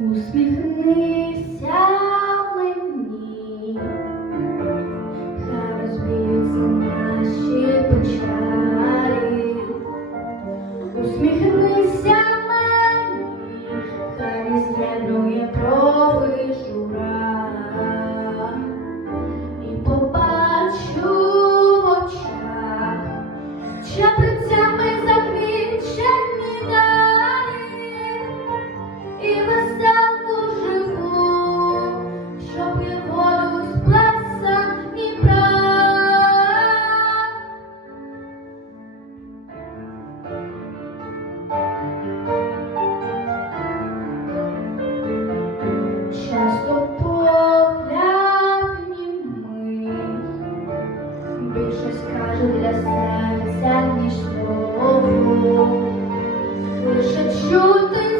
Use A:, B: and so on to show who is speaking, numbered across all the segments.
A: Усміхнися мені, хай розб'ються наші печалі, усміхнися мені, хай не з'єднує проби жура. щось кажу для серця ніж слово, лише чути.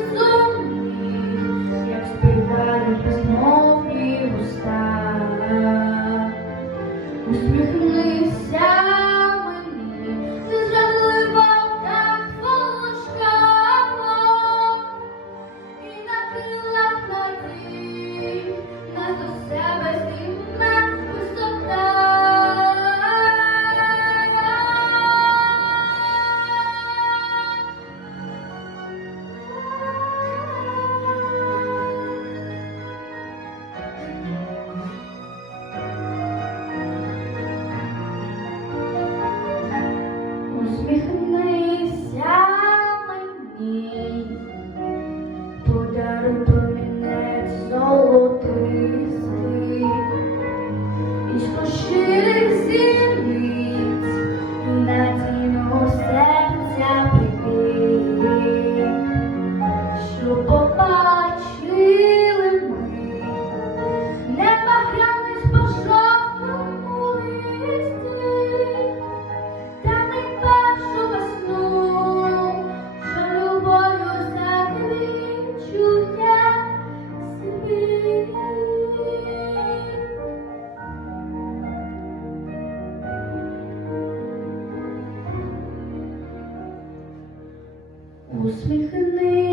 A: пошири. Усміхнись.